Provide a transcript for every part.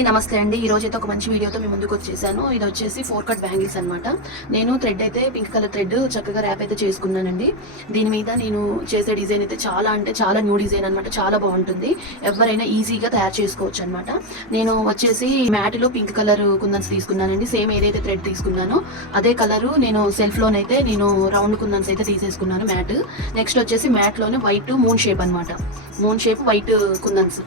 అందరికీ నమస్తే అండి. ఈ రోజు అయితే ఒక మంచి వీడియోతో మీ ముందుకు వచ్చేసాను. ఇది వచ్చేసి ఫోర్ కట్ బ్యాంగిల్స్ అనమాట నేను థ్రెడ్ అయితే పింక్ కలర్ థ్రెడ్ చక్కగా ర్యాప్ అయితే చేసుకున్నానండి. దీని మీద నేను చేసే డిజైన్ అయితే చాలా అంటే చాలా న్యూ డిజైన్ అనమాట చాలా బాగుంటుంది. ఎవరైనా ఈజీగా తయారు చేసుకోవచ్చు అనమాట నేను వచ్చేసి మ్యాట్లో పింక్ కలర్ కుందన్స్ తీసుకున్నానండి. సేమ్ ఏదైతే థ్రెడ్ తీసుకున్నానో అదే కలరు నేను సెల్ఫ్లోనైతే నేను రౌండ్ కుందన్స్ అయితే తీసేసుకున్నాను మ్యాట్. నెక్స్ట్ వచ్చేసి మ్యాట్లోనే వైట్ మూన్ షేప్ అనమాట మూన్ షేప్ వైట్ కుందన్స్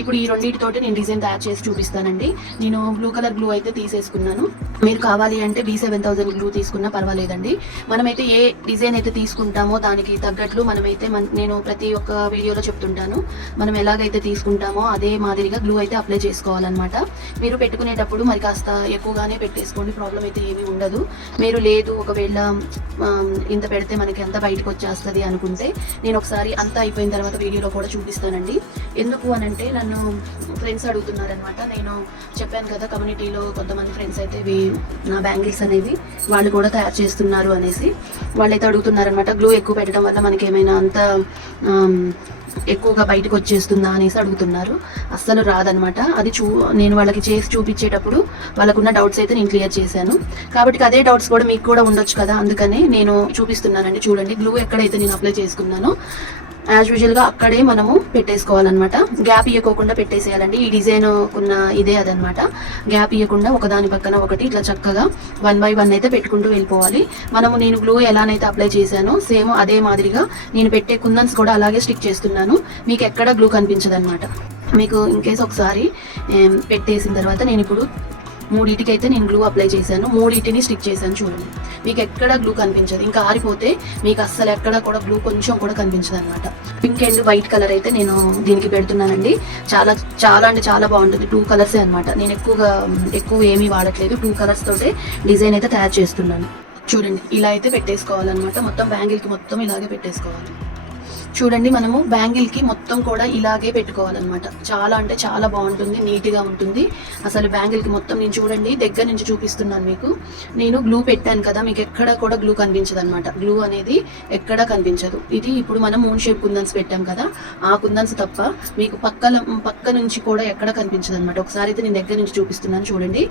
ఇప్పుడు ఈ రెండింటితోటి నేను డిజైన్ తయారు చేసి చూపిస్తానండి. నేను బ్లూ కలర్ గ్లూ అయితే తీసేసుకున్నాను. మీరు కావాలి అంటే బీ సెవెన్ థౌసండ్ గ్లూ తీసుకున్నా పర్వాలేదండి. మనమైతే ఏ డిజైన్ అయితే తీసుకుంటామో దానికి తగ్గట్లు మనమైతే మన నేను ప్రతి ఒక్క వీడియోలో చెప్తుంటాను. మనం ఎలాగైతే తీసుకుంటామో అదే మాదిరిగా గ్లూ అయితే అప్లై చేసుకోవాలన్నమాట. మీరు పెట్టుకునేటప్పుడు మరి కాస్త ఎక్కువగానే పెట్టేసుకోండి ప్రాబ్లం అయితే ఏమీ ఉండదు. మీరు లేదు ఒకవేళ ఇంత పెడితే మనకి అంత బయటకు వచ్చేస్తుంది అనుకుంటే నేను ఒకసారి అంతా అయిపోయిన తర్వాత వీడియోలో కూడా చూపిస్తానండి. ఎందుకు అని అంటే నన్ను ఫ్రెండ్స్ అడుగుతున్నారనమాట నేను చెప్పాను కదా కమ్యూనిటీలో కొంతమంది ఫ్రెండ్స్ అయితే ఇవి నా బ్యాంగిల్స్ అనేవి వాళ్ళు కూడా తయారు చేస్తున్నారు అనేసి వాళ్ళైతే అడుగుతున్నారనమాట గ్లూ ఎక్కువ పెట్టడం వల్ల మనకి ఏమైనా అంత ఎక్కువగా బయటకు వచ్చేస్తుందా అనేసి అడుగుతున్నారు. అస్సలు రాదనమాట అది చూ నేను వాళ్ళకి చేసి చూపించేటప్పుడు వాళ్ళకున్న డౌట్స్ అయితే నేను క్లియర్ చేశాను. కాబట్టి అదే డౌట్స్ కూడా మీకు కూడా ఉండొచ్చు కదా. అందుకనే నేను చూపిస్తున్నానండి. చూడండి గ్లూ ఎక్కడైతే నేను అప్లై చేసుకున్నానో యాజ్ యూజువల్గా అక్కడే మనము పెట్టేసుకోవాలన్నమాట. గ్యాప్ ఇవ్వకోకుండా పెట్టేసేయాలండి. ఈ డిజైన్ ఉన్న ఇదే అదనమాట గ్యాప్ ఇవ్వకుండా ఒకదాని పక్కన ఒకటి ఇట్లా చక్కగా వన్ బై వన్ అయితే పెట్టుకుంటూ వెళ్ళిపోవాలి. మనము నేను గ్లూ ఎలానైతే అప్లై చేశానో సేమ్ అదే మాదిరిగా నేను పెట్టే కుందన్స్ కూడా అలాగే స్టిక్ చేస్తున్నాను. మీకు ఎక్కడ గ్లూ కనిపించదు మీకు ఇన్ కేస్ ఒకసారి పెట్టేసిన తర్వాత నేను ఇప్పుడు మూడింటికి అయితే నేను గ్లూ అప్లై చేశాను. మూడింటిని స్టిక్ చేశాను చూడండి. మీకు ఎక్కడ గ్లూ కనిపించదు. ఇంకా ఆరిపోతే మీకు అస్సలు ఎక్కడ కూడా గ్లూ కొంచెం కూడా కనిపించదు అనమాట పింక్ అండ్ వైట్ కలర్ అయితే నేను దీనికి పెడుతున్నానండి. చాలా చాలా అంటే చాలా బాగుంటుంది. టూ కలర్సే అనమాట నేను ఎక్కువగా ఎక్కువ ఏమీ వాడట్లేదు. టూ కలర్స్ తోటే డిజైన్ అయితే తయారు చేస్తున్నాను. చూడండి ఇలా అయితే పెట్టేసుకోవాలన్నమాట. మొత్తం బ్యాంగిల్కి మొత్తం ఇలాగే పెట్టేసుకోవాలి. చూడండి మనము బ్యాంగిల్కి మొత్తం కూడా ఇలాగే పెట్టుకోవాలన్నమాట. చాలా అంటే చాలా బాగుంటుంది నీట్గా ఉంటుంది. అసలు బ్యాంగిల్కి మొత్తం నేను చూడండి దగ్గర నుంచి చూపిస్తున్నాను మీకు. నేను గ్లూ పెట్టాను కదా మీకు ఎక్కడ కూడా గ్లూ కనిపించదు అనమాట గ్లూ అనేది ఎక్కడ కనిపించదు. ఇది ఇప్పుడు మనం మూన్ షేప్ కుందన్స్ పెట్టాం కదా ఆ కుందన్స్ తప్ప మీకు పక్కల పక్క నుంచి కూడా ఎక్కడ కనిపించదు అనమాట ఒకసారి అయితే నేను దగ్గర నుంచి చూపిస్తున్నాను చూడండి.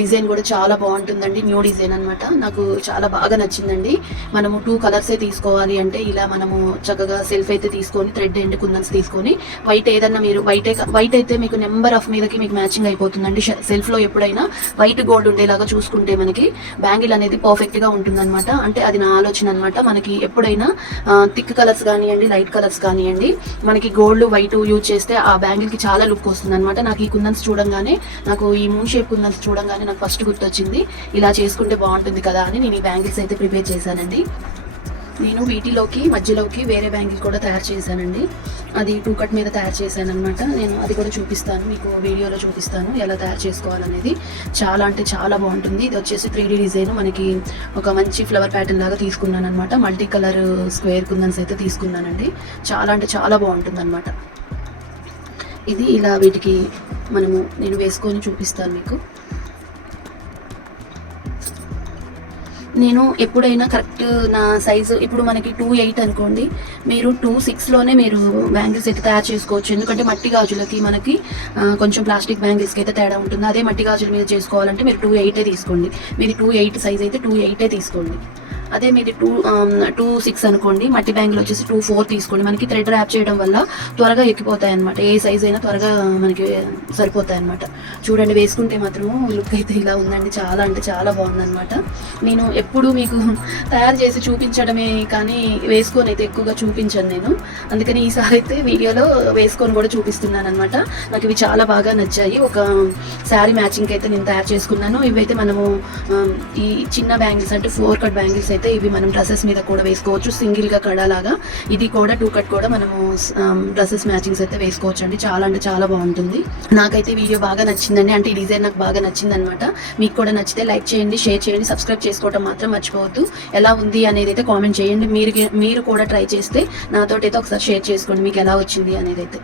డిజైన్ కూడా చాలా బాగుంటుందండి న్యూ డిజైన్ అన్నమాట. నాకు చాలా బాగా నచ్చిందండి. మనము టూ కలర్సే తీసుకోవాలి అంటే ఇలా మనము చక్కగా సెల్ సెల్ఫ్ అయితే తీసుకొని థ్రెడ్ ఎండ్ కుందన్స్ తీసుకొని వైట్ ఏదన్నా మీరు వైట్ వైట్ అయితే మీకు నెంబర్ ఆఫ్ మీదకి మీకు మ్యాచింగ్ అయిపోతుందండి. సెల్ఫ్లో ఎప్పుడైనా వైట్ గోల్డ్ ఉండేలాగా చూసుకుంటే మనకి బ్యాంగిల్ అనేది పర్ఫెక్ట్గా ఉంటుందన్నమాట. అంటే అది నా ఆలోచన అనమాట మనకి ఎప్పుడైనా థిక్ కలర్స్ కానివ్వండి లైట్ కలర్స్ కానివ్వండి మనకి గోల్డ్ వైట్ యూజ్ చేస్తే ఆ బ్యాంగిల్కి చాలా లుక్ వస్తుంది అనమాట నాకు ఈ కుందన్స్ చూడంగానే నాకు ఈ మూన్ షేప్ కుందన్స్ చూడంగానే నాకు ఫస్ట్ గుర్తొచ్చింది. ఇలా చేసుకుంటే బాగుంటుంది కదా అని నేను ఈ బ్యాంగిల్స్ అయితే ప్రిపేర్ చేశానండి. నేను వీటిలోకి మధ్యలోకి వేరే బ్యాంగిల్ కూడా తయారు చేశానండి. అది టూ కట్ మీద తయారు చేశాను అనమాట నేను అది కూడా చూపిస్తాను మీకు వీడియోలో చూపిస్తాను ఎలా తయారు చేసుకోవాలనేది. చాలా అంటే చాలా బాగుంటుంది. ఇది వచ్చేసి త్రీ డిజైన్. మనకి ఒక మంచి ఫ్లవర్ ప్యాటర్న్ లాగా తీసుకున్నాను అనమాట మల్టీ కలర్ స్క్వేర్ కుందన్స్ అయితే తీసుకున్నానండి. చాలా అంటే చాలా బాగుంటుంది అనమాట ఇది ఇలా వీటికి మనము నేను వేసుకొని చూపిస్తాను మీకు. నేను ఎప్పుడైనా కరెక్ట్ నా సైజు ఇప్పుడు మనకి టూ ఎయిట్ అనుకోండి మీరు టూ సిక్స్లోనే మీరు బ్యాంగిల్స్ అయితే తయారు చేసుకోవచ్చు. ఎందుకంటే మట్టి గాజులకి మనకి కొంచెం ప్లాస్టిక్ బ్యాంగిల్స్కి అయితే తేడా ఉంటుంది. అదే మట్టి గాజుల మీద చేసుకోవాలంటే మీరు టూ ఎయిటే తీసుకోండి. మీది టూ ఎయిట్ సైజ్ అయితే టూ ఎయిటే తీసుకోండి. అదే మీది టూ టూ సిక్స్ అనుకోండి. మట్టి బ్యాంగిల్ వచ్చేసి టూ ఫోర్ తీసుకోండి. మనకి థ్రెడ్ ర్యాప్ చేయడం వల్ల త్వరగా ఎక్కిపోతాయి అనమాట ఏ సైజ్ అయినా త్వరగా మనకి సరిపోతాయి అనమాట చూడండి వేసుకుంటే మాత్రం లుక్ అయితే ఇలా ఉందండి. చాలా అంటే చాలా బాగుందనమాట నేను ఎప్పుడు మీకు తయారు చేసి చూపించడమే కానీ వేసుకొని అయితే ఎక్కువగా చూపించాను నేను. అందుకని ఈసారి అయితే వీడియోలో వేసుకొని కూడా చూపిస్తున్నాను అనమాట నాకు ఇవి చాలా బాగా నచ్చాయి. ఒక శారీ మ్యాచింగ్ అయితే నేను తయారు చేసుకున్నాను. ఇవైతే మనము um, ఈ చిన్న బ్యాంగిల్స్ అంటే ఫోర్ కట్ బ్యాంగిల్స్ అయితే ఇవి మనం డ్రెస్సెస్ మీద కూడా వేసుకోవచ్చు. సింగిల్గా కడలాగా ఇది కూడా టూ కట్ కూడా మనము డ్రెస్సెస్ మ్యాచింగ్స్ అయితే వేసుకోవచ్చు అండి చాలా అంటే చాలా బాగుంటుంది. నాకైతే వీడియో బాగా నచ్చిందండి. అంటే ఈ డిజైన్ నాకు బాగా నచ్చింది అనమాట మీకు కూడా నచ్చితే లైక్ చేయండి షేర్ చేయండి సబ్స్క్రైబ్ చేసుకోవడం మాత్రం మర్చిపోవద్దు. ఎలా ఉంది అనేది అయితే కామెంట్ చేయండి. మీరు మీరు కూడా ట్రై చేస్తే నాతోటి అయితే ఒకసారి షేర్ చేసుకోండి. మీకు ఎలా వచ్చింది అనేది అయితే